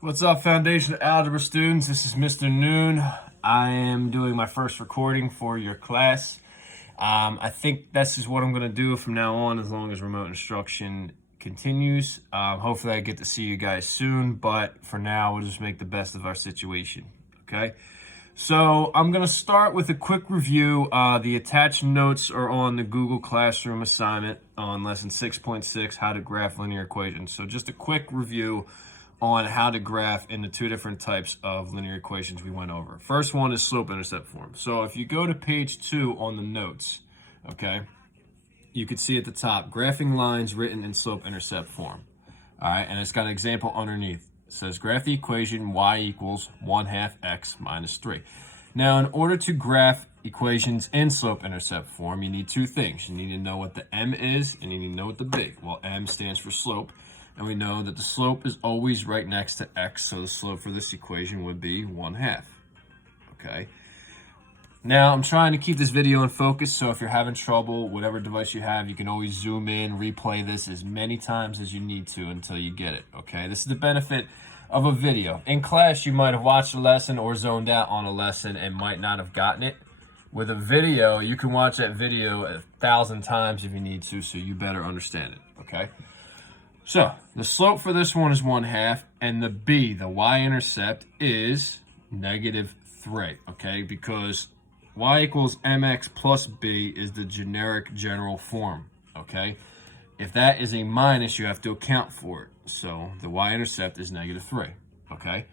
What's up, Foundation of Algebra students? This is Mr. Noon. I am doing my first recording for your class. I think this is what I'm going to do from now on as long as remote instruction continues. Hopefully I get to see you guys soon, but for now we'll just make the best of our situation, okay? So I'm going to start with a quick review. The attached notes are on the Google Classroom assignment on lesson 6.6, how to graph linear equations. So just a quick review on how to graph in the two different types of linear equations we went over. First one is slope-intercept form. So if you go to page 2 on the notes, okay, you can see at the top, graphing lines written in slope-intercept form. All right, and it's got an example underneath. It says, graph the equation y equals 1/2 x minus 3. Now, in order to graph equations in slope-intercept form, you need two things. You need to know what the m is, and you need to know what the b. Well, m stands for slope. And we know that the slope is always right next to x, so the slope for this equation would be 1/2. Okay. Now, I'm trying to keep this video in focus, so if you're having trouble, whatever device you have, you can always zoom in, replay this as many times as you need to until you get it, okay? This is the benefit of a video. In class, you might have watched a lesson or zoned out on a lesson and might not have gotten it. With a video, you can watch that video 1,000 times if you need to, so you better understand it, okay? So, the slope for this one is 1/2, and the b, the y-intercept, is -3, okay? Because y equals mx plus b is the generic general form, okay? If that is a minus, you have to account for it. So, the y-intercept is -3, okay?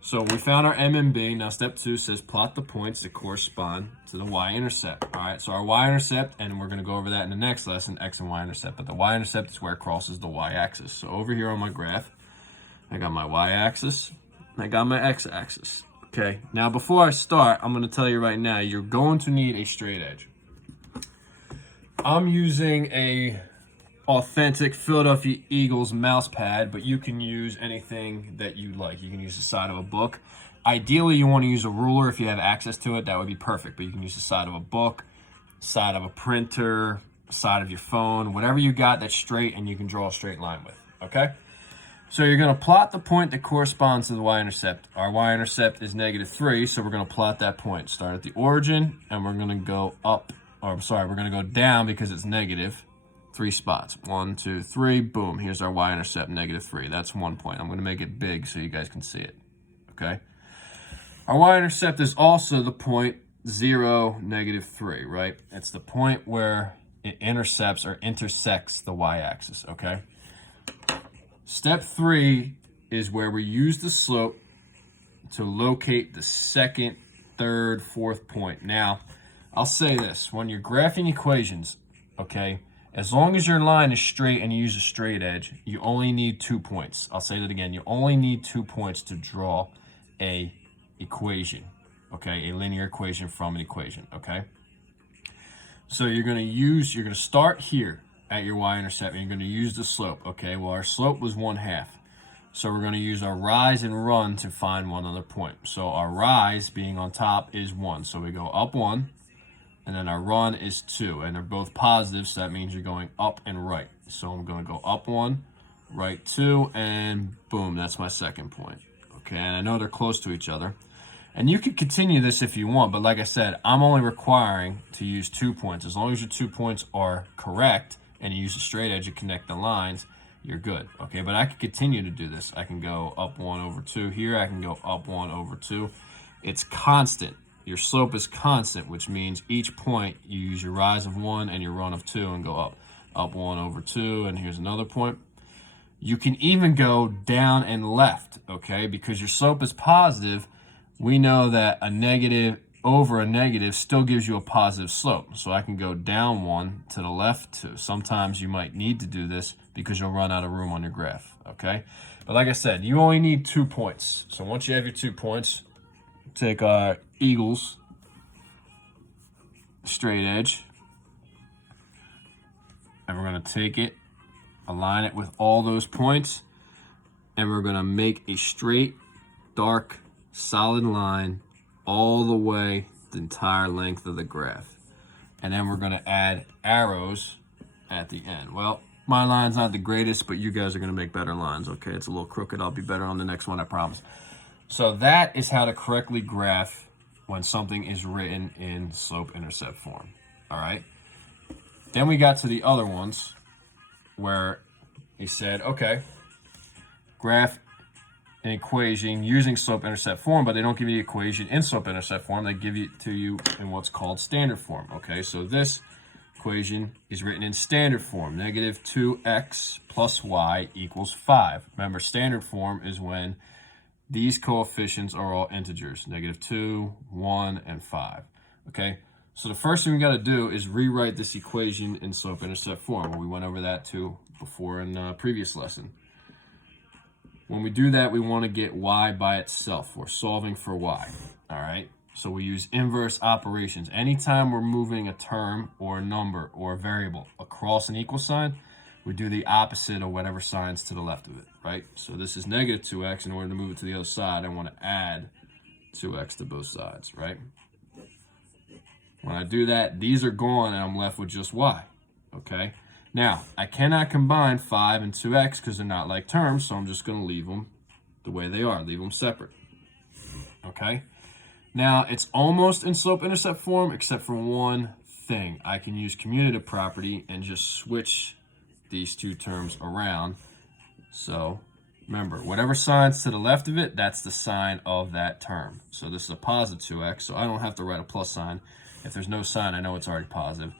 So, we found our m and b. Now, step 2 says plot the points that correspond to the y-intercept. All right, so our y-intercept, and we're going to go over that in the next lesson, x and y-intercept. But the y-intercept is where it crosses the y-axis. So, over here on my graph, I got my y-axis, I got my x-axis. Okay, now before I start, I'm going to tell you right now, you're going to need a straight edge. I'm using a authentic Philadelphia Eagles mouse pad, but you can use anything that you like. You can use the side of a book. Ideally, you want to use a ruler if you have access to it. That would be perfect, but you can use the side of a book, side of a printer, side of your phone, whatever you got that's straight and you can draw a straight line with, okay? So you're going to plot the point that corresponds to the y-intercept. Our y-intercept is -3, so we're going to plot that point. Start at the origin, and we're going to go up, or I'm sorry, we're going to go down because it's negative. 3 spots. 1, 2, 3. Boom. Here's our y-intercept, -3. That's 1 point. I'm going to make it big so you guys can see it. Okay? Our y-intercept is also the point 0, -3, right? It's the point where it intercepts or intersects the y-axis, okay? Step 3 is where we use the slope to locate the second, third, fourth point. Now, I'll say this. When you're graphing equations, okay, as long as your line is straight and you use a straight edge, you only need 2 points. I'll say that again. You only need 2 points to draw a equation, okay? A linear equation from an equation, okay? So you're going to start here at your y-intercept, and you're going to use the slope, okay? Well, our slope was 1/2. So we're going to use our rise and run to find one other point. So our rise being on top is 1. So we go up 1. And then our run is 2, and they're both positive, so that means you're going up and right. So I'm going to go up 1, right 2, and boom, that's my second point. Okay, and I know they're close to each other. And you can continue this if you want, but like I said, I'm only requiring to use 2 points. As long as your 2 points are correct and you use a straight edge to connect the lines, you're good. Okay, but I can continue to do this. I can go up 1 over 2 here. I can go up 1 over 2. It's constant. Your slope is constant, which means each point you use your rise of 1 and your run of 2 and go up. Up 1 over 2, and here's another point. You can even go down and left, okay? Because your slope is positive, we know that a negative over a negative still gives you a positive slope. So I can go down 1 to the left 2. Sometimes you might need to do this because you'll run out of room on your graph, okay? But like I said, you only need 2 points. So once you have your 2 points, take our Eagles straight edge, and we're going to take it, align it with all those points, and we're going to make a straight, dark, solid line all the way the entire length of the graph. And then we're going to add arrows at the end. Well, My line's not the greatest, but you guys are going to make better lines, okay? It's a little crooked. I'll be better on the next one, I promise. So that is how to correctly graph when something is written in slope-intercept form, all right? Then we got to the other ones where he said, okay, graph an equation using slope-intercept form, but they don't give you the equation in slope-intercept form. They give it to you in what's called standard form, okay? So this equation is written in standard form. Negative 2x plus y equals 5. Remember, standard form is when these coefficients are all integers, negative 2, 1, and 5, okay? So the first thing we got to do is rewrite this equation in slope-intercept form. We went over that too before in the previous lesson. When we do that, we want to get y by itself. We're solving for y, all right? So we use inverse operations. Anytime we're moving a term or a number or a variable across an equal sign, we do the opposite of whatever sign's to the left of it, right? So this is negative 2x. In order to move it to the other side, I want to add 2x to both sides, right? When I do that, these are gone and I'm left with just y, okay? Now, I cannot combine 5 and 2x because they're not like terms, so I'm just going to leave them the way they are, leave them separate, okay? Now, it's almost in slope-intercept form except for one thing. I can use commutative property and just switch these two terms around. So remember, whatever sign's to the left of it, that's the sign of that term. So this is a positive 2x, so I don't have to write a plus sign. If there's no sign, I know it's already positive.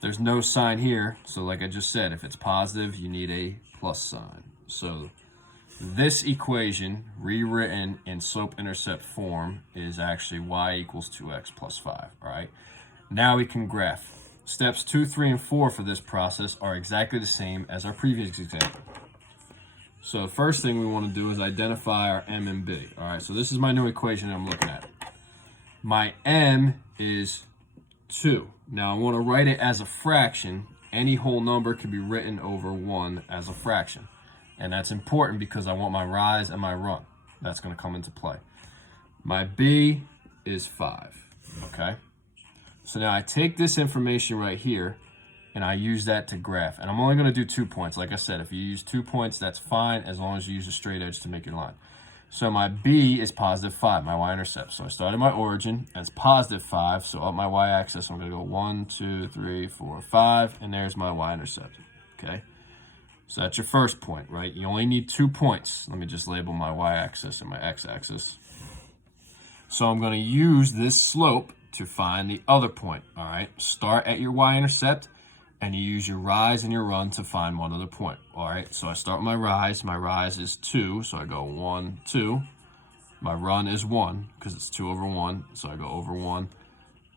There's no sign here, so like I just said, if it's positive, you need a plus sign. So this equation, rewritten in slope-intercept form, is actually y equals 2x plus 5, all right? Now we can graph. Steps 2, 3, and 4 for this process are exactly the same as our previous example. So the first thing we want to do is identify our m and b, all right? So this is my new equation I'm looking at. My m is 2. Now I want to write it as a fraction. Any whole number can be written over 1 as a fraction. And that's important because I want my rise and my run. That's going to come into play. My b is 5, okay? So now I take this information right here and I use that to graph. And I'm only going to do 2 points. Like I said, if you use 2 points, that's fine as long as you use a straight edge to make your line. So my b is positive 5, my y-intercept. So I started my origin as positive 5. So up my y-axis, I'm going to go 1, 2, 3, 4, 5. And there's my y-intercept, okay? So that's your first point, right? You only need 2 points. Let me just label my y-axis and my x-axis. So I'm going to use this slope to find the other point, all right? Start at your y-intercept, and you use your rise and your run to find one other point, all right? So I start with my rise. My rise is 2, so I go 1, 2. My run is 1, because it's 2 over 1, so I go over 1.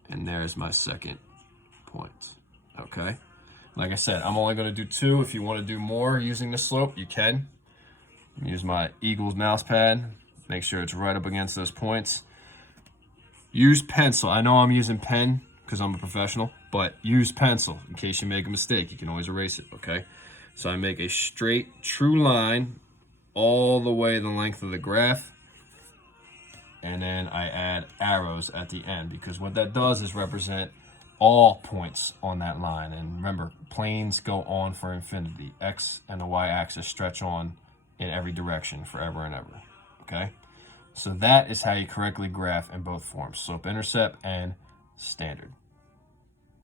And there's my second point, okay? Like I said, I'm only going to do 2. If you want to do more using the slope, you can. Use my Eagles mouse pad. Make sure it's right up against those points. Use pencil. I know I'm using pen because I'm a professional, but use pencil in case you make a mistake. You can always erase it, okay? So I make a straight, true line all the way the length of the graph. And then I add arrows at the end because what that does is represent all points on that line. And remember, planes go on for infinity. X and the y-axis stretch on in every direction forever and ever, okay? So that is how you correctly graph in both forms, slope-intercept and standard.